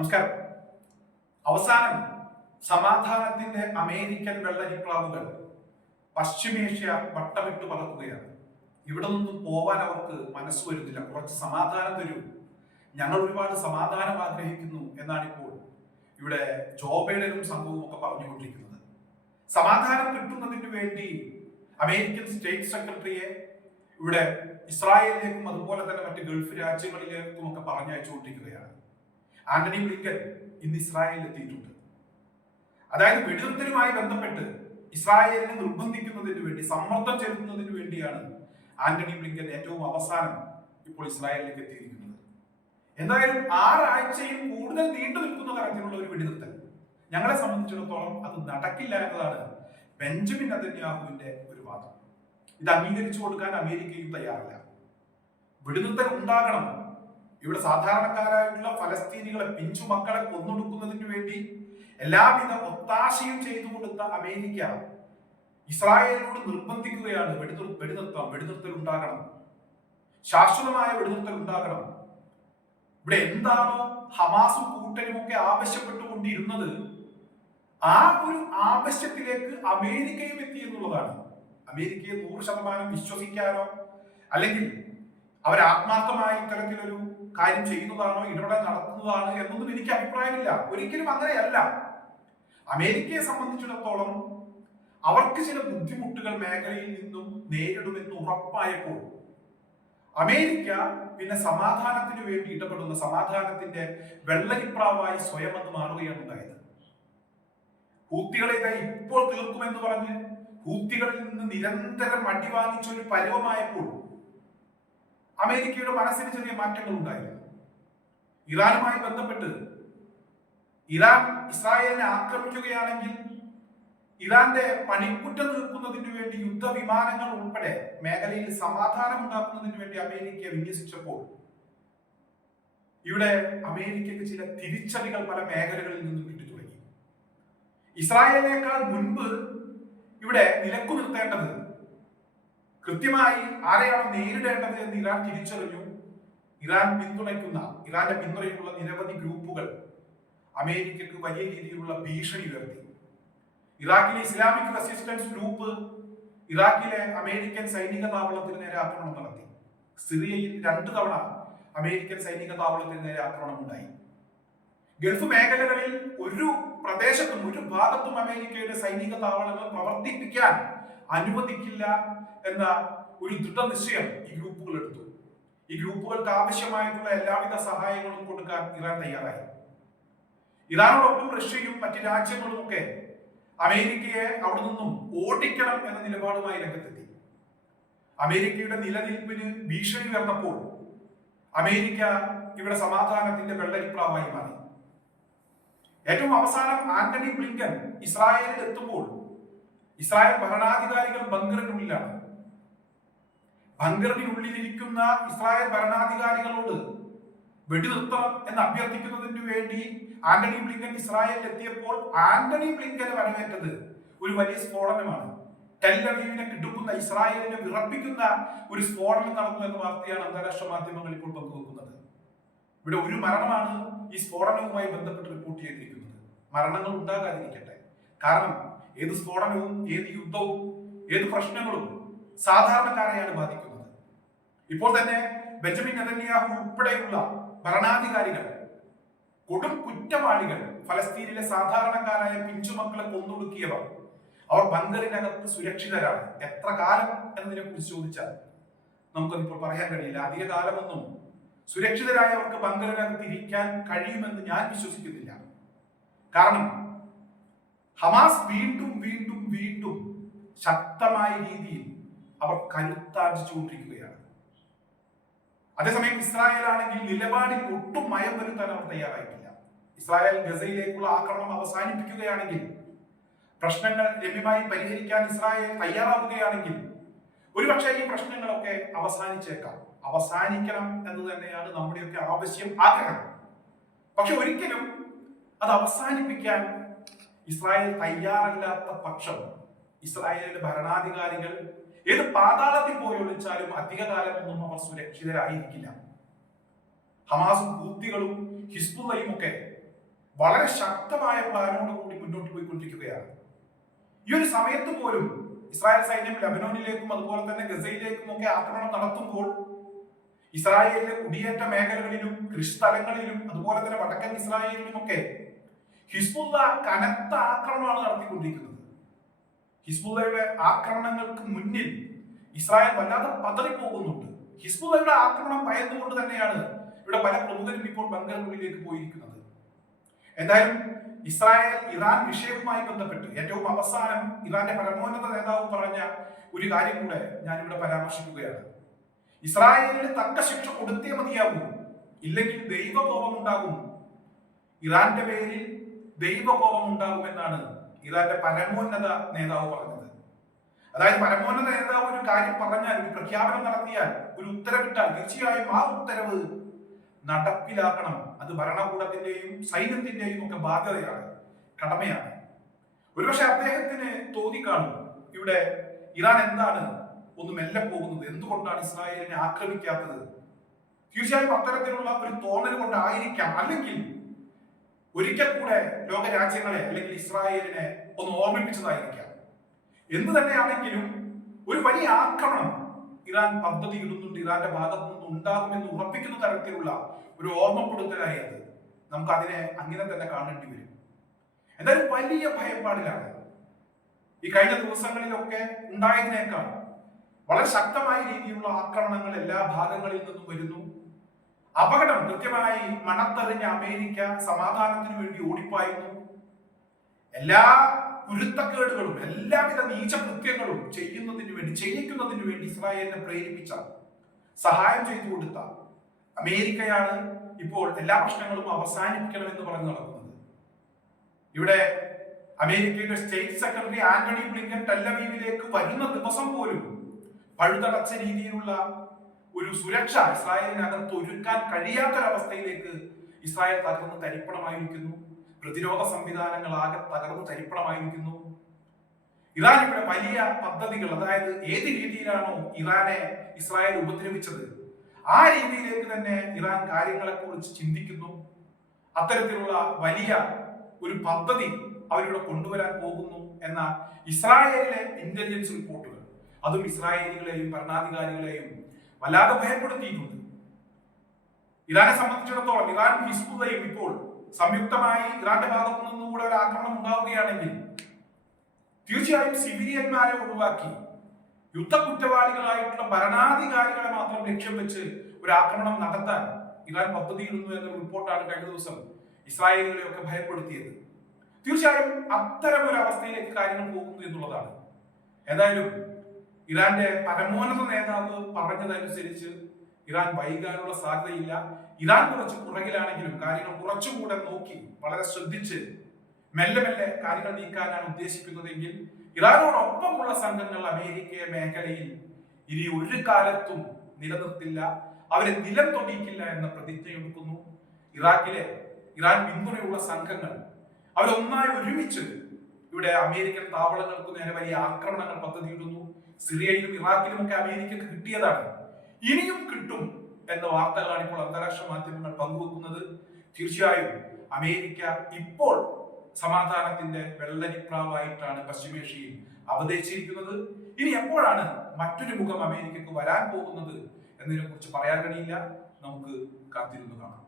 നമസ്കാരം. അവസാനം സമാധാനത്തിന്റെ അമേരിക്കൻ വെള്ളരിപ്രാവുകൾ പശ്ചിമേഷ്യ വട്ടമിട്ട് പറക്കുകയാണ്. ഇവിടെ നിന്നും പോവാൻ അവർക്ക് മനസ്സ് വരുന്നില്ല. കുറച്ച് സമാധാനം തരൂ. ഞങ്ങൾ ഒരുപാട് സമാധാനം ആഗ്രഹിക്കുന്നു എന്നാണ് ഇപ്പോൾ ഇവിടെ ജോബേഡനും സംഭവവും ഒക്കെ പറഞ്ഞുകൊണ്ടിരിക്കുന്നത്. സമാധാനം കിട്ടുന്നതിന് വേണ്ടി അമേരിക്കൻ സ്റ്റേറ്റ് സെക്രട്ടറിയെ ഇവിടെ ഇസ്രായേലിലേക്കും അതുപോലെ തന്നെ മറ്റ് ഗൾഫ് രാജ്യങ്ങളിലേക്കും ഒക്കെ പറഞ്ഞയച്ചുകൊണ്ടിരിക്കുകയാണ്. ആന്റണി ബ്ലിങ്കൻ ഇന്ന് ഇസ്രായേലിൽ എത്തിയിട്ടുണ്ട്. അതായത് വെടിനിർത്തലുമായി ബന്ധപ്പെട്ട് ഇസ്രായേലിനെ നിർബന്ധിക്കുന്നതിന് വേണ്ടി സമ്മർദ്ദം ചെലുത്തുന്നതിന് വേണ്ടിയാണ് ആന്റണി ബ്ലിങ്കൻ ഏറ്റവും അവസാനം ഇപ്പോൾ ഇസ്രായേലിലേക്ക് എത്തിയിരിക്കുന്നത്. എന്തായാലും ആറാഴ്ചയും കൂടുതൽ നീണ്ടു നിൽക്കുന്ന തരത്തിലുള്ള ഒരു വെടിനിർത്തൽ. ഞങ്ങളെ സംബന്ധിച്ചിടത്തോളം അത് നടക്കില്ല എന്നതാണ് ബെഞ്ചമിൻ നദന്യാഹുവിന്റെ ഒരു വാദം. ഇത് അംഗീകരിച്ചു കൊടുക്കാൻ അമേരിക്കയും തയ്യാറല്ല. വെടിനിർത്തൽ ഉണ്ടാകണം. ഇവിടെ സാധാരണക്കാരായിട്ടുള്ള ഫലസ്തീനികളെ പിഞ്ചു മക്കളെ കൊന്നൊടുക്കുന്നതിന് വേണ്ടി എല്ലാവിധ ഒത്താശയും ചെയ്തു കൊടുത്ത അമേരിക്ക ഇസ്രായേലിനോട് നിർബന്ധിക്കുകയാണ്. വെടിനിർ വെടിനിർത്താം വെടിനിർത്തൽ ഉണ്ടാകണം ശാശ്വതമായ വെടിനിർത്തൽ ഉണ്ടാകണം ഇവിടെ എന്താണോ ഹമാസും കൂട്ടരും ഒക്കെ ആവശ്യപ്പെട്ടുകൊണ്ടിരുന്നത് ആ ഒരു ആവശ്യത്തിലേക്ക് അമേരിക്കയും എത്തി എന്നുള്ളതാണ്. അമേരിക്കയെ നൂറ് ശതമാനം വിശ്വസിക്കാനോ അല്ലെങ്കിൽ അവർ ആത്മാർത്ഥമായി ഇത്തരത്തിലൊരു കാര്യം ചെയ്യുന്നതാണോ ഇടപെടൽ നടത്തുന്നതാണ് എന്നൊന്നും എനിക്ക് അഭിപ്രായമില്ല. ഒരിക്കലും അങ്ങനെയല്ല. അമേരിക്കയെ സംബന്ധിച്ചിടത്തോളം അവർക്ക് ചില ബുദ്ധിമുട്ടുകൾ മേഖലയിൽ നിന്നും നേരിടുമെന്ന് ഉറപ്പായപ്പോൾ അമേരിക്ക പിന്നെ സമാധാനത്തിന് വേണ്ടി ഇടപെടുന്ന സമാധാനത്തിന്റെ വെള്ളരിപ്രാവായി സ്വയം എന്ന് മാറുകയാണ് ഉണ്ടായത് ഹൂത്തികളെ ഇപ്പോൾ തീർക്കുമെന്ന് പറഞ്ഞ് ഹൂത്തികളിൽ നിന്ന് നിരന്തരം അടി വാങ്ങിച്ച ഒരു പരുവമായപ്പോൾ അമേരിക്കയുടെ മനസ്സിന് ചെറിയ മാറ്റങ്ങൾ ഉണ്ടായിരുന്നു. ഇറാനുമായി ബന്ധപ്പെട്ട് ഇറാൻ ഇസ്രായേലിനെ ആക്രമിക്കുകയാണെങ്കിൽ ഇറാന്റെ പണിക്കുറ്റം തീർക്കുന്നതിന് വേണ്ടി യുദ്ധവിമാനങ്ങൾ ഉൾപ്പെടെ മേഖലയിൽ സമാധാനം ഉണ്ടാക്കുന്നതിന് വേണ്ടി അമേരിക്ക വിന്യസിച്ചപ്പോൾ ഇവിടെ അമേരിക്കയ്ക്ക് ചില തിരിച്ചടികൾ പല മേഖലകളിൽ നിന്നും കിട്ടി തുടങ്ങി. ഇസ്രായേലിനേക്കാൾ മുൻപ് ഇവിടെ നിലക്കു നിർത്തേണ്ടത് കൃത്യമായി ആരെയാണ് നേരിടേണ്ടത് എന്ന് ഇറാൻ തിരിച്ചറിഞ്ഞു. ഇറാൻ പിന്തുണയ്ക്കുന്ന ഇറാന്റെ പിന്തുണയുള്ള നിരവധി ഗ്രൂപ്പുകൾ അമേരിക്കക്ക് വലിയ രീതിയിലുള്ള ഭീഷണി ഉയർത്തി. ഇറാഖിലെ ഇസ്ലാമിക് റെസിസ്റ്റൻസ് ഗ്രൂപ്പ് ഇറാഖിലെ അമേരിക്കൻ സൈനിക താവളത്തിന് നേരെ ആക്രമണം നടത്തി. സിറിയയിൽ രണ്ടു തവണ അമേരിക്കൻ സൈനിക താവളത്തിന് നേരെ ആക്രമണം ഉണ്ടായി. ഗൾഫ് മേഖലകളിൽ ഒരു പ്രദേശത്തും ഒരു ഭാഗത്തും അമേരിക്കയുടെ സൈനിക താവളങ്ങൾ പ്രവർത്തിപ്പിക്കാൻ അനുവദിക്കില്ല എന്ന ഒരു ദൃഢനിശ്ചയം ഈ ഗ്രൂപ്പുകൾ എടുത്തു. ഈ ഗ്രൂപ്പുകൾക്ക് ആവശ്യമായിട്ടുള്ള എല്ലാവിധ സഹായങ്ങളും കൊടുക്കാൻ ഇറാൻ തയ്യാറായി. ഇറാനോടൊപ്പം റഷ്യയും മറ്റ് രാജ്യങ്ങളും ഒക്കെ അമേരിക്കയെ അവിടെ നിന്നും ഓടിക്കണം എന്ന നിലപാടുമായി രംഗത്തെത്തി. അമേരിക്കയുടെ നിലനിൽപ്പിന് ഭീഷണി ഉയർന്നപ്പോൾ അമേരിക്ക ഇവിടെ സമാധാനത്തിന്റെ വെള്ളരിപ്രാവായി മാറി. ഏറ്റവും അവസാനം ആന്റണി ബ്ലിങ്കൻ ഇസ്രായേലിൽ എത്തുമ്പോൾ ഇസ്രായേൽ ഭരണാധികാരികൾ ബങ്കറിനുള്ളിലാണ് ബങ്കറിനുള്ളിലിരിക്കുന്ന ഇസ്രായേൽ ഭരണാധികാരികളോട് വെടിനിർത്തണം എന്ന് അഭ്യർത്ഥിക്കുന്നതിന് വേണ്ടി ആന്റണി ബ്ലിങ്കൻ ഇസ്രായേലിൽ എത്തിയപ്പോൾ ആന്റണി ബ്ലിങ്കനെ വരവേറ്റത് ഒരു വലിയ സ്ഫോടനമാണ്. ടെല്ലവീവിനെ കിടക്കുന്ന ഇസ്രായേലിനെ വിറപ്പിക്കുന്ന ഒരു സ്ഫോടനം നടന്നു എന്ന വാർത്തയാണ് അന്താരാഷ്ട്ര മാധ്യമങ്ങൾ ഇപ്പോൾ പങ്കുവെക്കുന്നത്. ഇവിടെ ഒരു മരണമാണ് ഈ സ്ഫോടനവുമായി ബന്ധപ്പെട്ട് റിപ്പോർട്ട് ചെയ്തിരിക്കുന്നത്. മരണങ്ങൾ ഉണ്ടാകാതിരിക്കട്ടെ. കാരണം ഏത് സ്ഫോടനവും ഏത് യുദ്ധവും ഏത് പ്രശ്നങ്ങളും സാധാരണക്കാരെയാണ് ബാധിക്കുന്നത്. ഇപ്പോൾ തന്നെ ബെഞ്ചമിൻ നെതന്യാഹു ഉൾപ്പെടെയുള്ള ഭരണാധികാരികൾ കൊടും കുറ്റവാളികൾ ഫലസ്തീനിലെ സാധാരണക്കാരായ പിഞ്ചുമക്കളെ കൊന്നൊടുക്കിയവർ അവർ ബങ്കറിനകത്ത് സുരക്ഷിതരാണ്. എത്ര കാലം എന്നതിനെ കുറിച്ച് ചോദിച്ചാൽ നമുക്കതിപ്പോൾ പറയാൻ കഴിയില്ല. അധിക കാലമൊന്നും സുരക്ഷിതരായവർക്ക് ബങ്കറിനകത്ത് ഇരിക്കാൻ കഴിയുമെന്ന് ഞാൻ വിശ്വസിക്കുന്നില്ല. കാരണം ഹമാസ് വീണ്ടും വീണ്ടും വീണ്ടും ശക്തമായ രീതിയിൽ അവർ കരുത്താർജിച്ചുകൊണ്ടിരിക്കുകയാണ്. അതേസമയം ഇസ്രായേൽ ആണെങ്കിൽ നിലപാടിൽ ഒട്ടും മയം വരുത്താൻ അവർ തയ്യാറായിട്ടില്ല. ഇസ്രായേൽ ഗസയിലേക്കുള്ള ആക്രമണം അവസാനിപ്പിക്കുകയാണെങ്കിൽ പ്രശ്നങ്ങൾ രമ്യമായി പരിഹരിക്കാൻ ഇസ്രായേൽ തയ്യാറാവുകയാണെങ്കിൽ ഒരുപക്ഷെ ഈ പ്രശ്നങ്ങളൊക്കെ അവസാനിച്ചേക്കാം. അവസാനിക്കണം എന്ന് തന്നെയാണ് നമ്മുടെയൊക്കെ ആവശ്യം ആഗ്രഹം. പക്ഷെ ഒരിക്കലും അത് അവസാനിപ്പിക്കാൻ ഇസ്രായേൽ തയ്യാറല്ലാത്ത പക്ഷം ഇസ്രായേലിന്റെ ഭരണാധികാരികൾ ഏത് പാതാളത്തിൽ പോയി ഒളിച്ചാലും അധികകാലമൊന്നും അവർ സുരക്ഷിതരായിരിക്കില്ല. ഹമാസും കൂത്തികളും ഹിസ്ബുള്ളയും ഒക്കെ വളരെ ശക്തമായ പ്ലാനോട് കൂടി മുന്നോട്ട് പോയിക്കൊണ്ടിരിക്കുകയാണ്. ഈ ഒരു സമയത്ത് പോലും ഇസ്രായേൽ സൈന്യം ലബനോനിലേക്കും അതുപോലെ തന്നെ ഗസയിലേക്കും ഒക്കെ ആക്രമണം നടത്തുമ്പോൾ ഇസ്രായേലിലെ കുടിയേറ്റ മേഖലകളിലും കൃഷിസ്ഥലങ്ങളിലും അതുപോലെ തന്നെ വടക്കൻ ഇസ്രായേലിലും ഒക്കെ ഹിസ്ബുള്ള കനത്ത ആക്രമണമാണ് നടത്തിക്കൊണ്ടിരിക്കുന്നത്. ഹിസ്ബുല്ലയുടെ ആക്രമണങ്ങൾക്ക് മുന്നിൽ ഇസ്രായേൽ വല്ലാതെ പതറിപ്പോകുന്നുണ്ട് ഹിസ്ബുല്ലയുടെ ആക്രമണം ഭയന്നുകൊണ്ട് തന്നെയാണ് ഇവിടെ പല പ്രമുഖരും ഇപ്പോൾ ബംഗാളിലേക്ക് പോയിരിക്കുന്നത്. എന്തായാലും ഇസ്രായേൽ ഇറാൻ വിഷയവുമായി ബന്ധപ്പെട്ട് ഏറ്റവും അവസാനം ഇറാന്റെ പരമോന്നത നേതാവ് പറഞ്ഞ ഒരു കാര്യം കൂടെ ഞാനിവിടെ പരാമർശിക്കുകയാണ്. ഇസ്രായേലിന് തക്ക ശിക്ഷ കൊടുത്തേ മതിയാകൂ ഇല്ലെങ്കിൽ ദൈവകോപം ഉണ്ടാകും ഇറാന്റെ പേരിൽ ദൈവകോപം ഉണ്ടാകുമെന്നാണ് ഇറാന്റെ പരമോന്നത നേതാവ് പറഞ്ഞത്. അതായത് പരമോന്നത നേതാവ് ഒരു കാര്യം പറഞ്ഞാൽ ഒരു പ്രഖ്യാപനം നടത്തിയാൽ ഒരു ഉത്തരവിട്ടാൽ തീർച്ചയായും ആ ഉത്തരവ് നടപ്പിലാക്കണം. അത് ഭരണകൂടത്തിന്റെയും സൈന്യത്തിന്റെയും ഒക്കെ ബാധ്യതയാണ് കടമയാണ്. ഒരുപക്ഷെ അദ്ദേഹത്തിന് തോന്നിക്കാണും ഇവിടെ ഇറാൻ എന്താണ് ഒന്ന് മെല്ലെ പോകുന്നത്? എന്തുകൊണ്ടാണ് ഇസ്രായേലിനെ ആക്രമിക്കാത്തത്? തീർച്ചയായും അത്തരത്തിലുള്ള ഒരു തോന്നൽ കൊണ്ടായിരിക്കാം. അല്ലെങ്കിൽ ഒരിക്കൽ കൂടെ ലോക രാജ്യങ്ങളെ അല്ലെങ്കിൽ ഇസ്രായേലിനെ ഒന്ന് ഓർമ്മിപ്പിച്ചതായിരിക്കാം. എന്ത് തന്നെയാണെങ്കിലും ഒരു വലിയ ആക്രമണം ഇറാൻ പദ്ധതി ഇടുന്നുണ്ട് ഇറാന്റെ ഭാഗത്തു നിന്ന് ഉണ്ടാകുമെന്ന് ഉറപ്പിക്കുന്ന തരത്തിലുള്ള ഒരു ഓർമ്മപ്പെടുത്തലായി അത്. നമുക്ക് അതിനെ അങ്ങനെ തന്നെ കാണേണ്ടി വരും. എന്തായാലും വലിയ ഭയപ്പാടിലാണ്. ഈ കഴിഞ്ഞ ദിവസങ്ങളിലൊക്കെ ഉണ്ടായതിനേക്കാൾ വളരെ ശക്തമായ രീതിയിലുള്ള ആക്രമണങ്ങൾ എല്ലാ ഭാഗങ്ങളിൽ നിന്നും വരുന്നു. അപകടം കൃത്യമായി മണത്തെറിഞ്ഞ അമേരിക്ക സമാധാനത്തിന് വേണ്ടി ഓടിപ്പായുന്നു. എല്ലാ കുരുത്തക്കേടുകളും എല്ലാവിധ നീചകൃത്യങ്ങളും ചെയ്യുന്നതിന് വേണ്ടി ചെയ്യിക്കുന്നതിന് വേണ്ടി ഇസ്രായേലിനെ പ്രേരിപ്പിച്ച സഹായം ചെയ്തു കൊടുത്ത അമേരിക്കയാണ് ഇപ്പോൾ എല്ലാ പ്രശ്നങ്ങളും അവസാനിപ്പിക്കണമെന്ന് പറഞ്ഞു നടക്കുന്നത്. ഇവിടെ അമേരിക്കയുടെ സ്റ്റേറ്റ് സെക്രട്ടറി ആന്റണി ബ്ലിങ്കൻ ടെല്ലവീവിലേക്ക് വരുന്ന ദിവസം പോലും പഴുതടച്ച രീതിയിലുള്ള ഒരു സുരക്ഷ ഇസ്രായേലിനകത്ത് ഒരുക്കാൻ കഴിയാത്തൊരവസ്ഥയിലേക്ക് ഇസ്രായേൽ തകർന്ന് തരിപ്പണമായിരിക്കുന്നു. പ്രതിരോധ സംവിധാനങ്ങൾ ആകെ തകർന്ന് തരിപ്പണമായിരിക്കുന്നു. ഇറാൻ ഇവിടെ വലിയ പദ്ധതികൾ അതായത് ഏത് രീതിയിലാണോ ഇറാനെ ഇസ്രായേൽ ഉപദ്രവിച്ചത് ആ രീതിയിലേക്ക് തന്നെ ഇറാൻ കാര്യങ്ങളെ കുറിച്ച് ചിന്തിക്കുന്നു. അത്തരത്തിലുള്ള വലിയ ഒരു പദ്ധതി അവരിവിടെ കൊണ്ടുവരാൻ പോകുന്നു എന്ന ഇസ്രായേലിലെ ഇന്റലിജൻസ് റിപ്പോർട്ടുകൾ അതും ഇസ്രായേലികളെയും ഭരണാധികാരികളെയും വല്ലാതെ ഭയപ്പെടുത്തിയിട്ടുണ്ട്. ഇറാനെ സംബന്ധിച്ചിടത്തോളം ഇറാൻ ഹിസ്ബുദയും ഇപ്പോൾ സംയുക്തമായി ഇറാന്റെ ഭാഗത്തു നിന്നും കൂടെ ഒരു ആക്രമണം ഉണ്ടാവുകയാണെങ്കിൽ തീർച്ചയായും സിവിലിയന്മാരെ ഒഴിവാക്കി യുദ്ധ കുറ്റവാളികളായിട്ടുള്ള ഭരണാധികാരികളെ മാത്രം ലക്ഷ്യം വെച്ച് ഒരു ആക്രമണം നടത്താൻ ഇറാൻ പദ്ധതിയിടുന്നു എന്ന റിപ്പോർട്ടാണ് കഴിഞ്ഞ ദിവസം ഇസ്രായേലികളെ ഒക്കെ ഭയപ്പെടുത്തിയത്. തീർച്ചയായും അത്തരം ഒരു അവസ്ഥയിലേക്ക് കാര്യങ്ങൾ പോകുന്നു എന്നുള്ളതാണ്. ഏതായാലും ഇറാന്റെ പരമോന്നത നേതാവ് പറഞ്ഞതനുസരിച്ച് ഇറാൻ വൈകാനുള്ള സാധ്യതയില്ല. ഇറാൻ കുറച്ച് പുറകിലാണെങ്കിലും കാര്യങ്ങൾ കുറച്ചുകൂടെ നോക്കി വളരെ ശ്രദ്ധിച്ച് മെല്ലെ മെല്ലെ കാര്യങ്ങൾ നീക്കാനാണ് ഉദ്ദേശിക്കുന്നതെങ്കിൽ ഇറാനോടൊപ്പമുള്ള സംഘങ്ങൾ അമേരിക്കയെ മേഖലയിൽ ഇനി ഒരു കാലത്തും നിലനിർത്തില്ല. അവരെ നിലം തൊടിയിക്കില്ല എന്ന പ്രതിജ്ഞയെടുക്കുന്നു. ഇറാഖിലെ ഇറാൻ പിന്തുണയുള്ള സംഘങ്ങൾ അവരൊന്നായി ഒരുമിച്ച് ഇവിടെ അമേരിക്കൻ താവളങ്ങൾക്ക് നേരെ വലിയ ആക്രമണങ്ങൾ പദ്ധതിയിടുന്നു. സിറിയയിലും ഇറാഖിലും ഒക്കെ അമേരിക്കക്ക് കിട്ടിയതാണ്. ഇനിയും കിട്ടും എന്ന വാർത്തകളാണ് ഇപ്പോൾ അന്താരാഷ്ട്ര മാധ്യമങ്ങൾ പങ്കുവെക്കുന്നത്. തീർച്ചയായും അമേരിക്ക ഇപ്പോൾ സമാധാനത്തിന്റെ വെള്ളരിപ്രാവായിട്ടാണ് പശ്ചിമേഷ്യയിൽ അവതരിച്ചിരിക്കുന്നത്. ഇനി എപ്പോഴാണ് മറ്റൊരു മുഖം അമേരിക്കക്ക് വരാൻ പോകുന്നത് എന്നതിനെ കുറിച്ച് പറയാൻ കഴിയില്ല. നമുക്ക് കാത്തിരുന്നു കാണാം.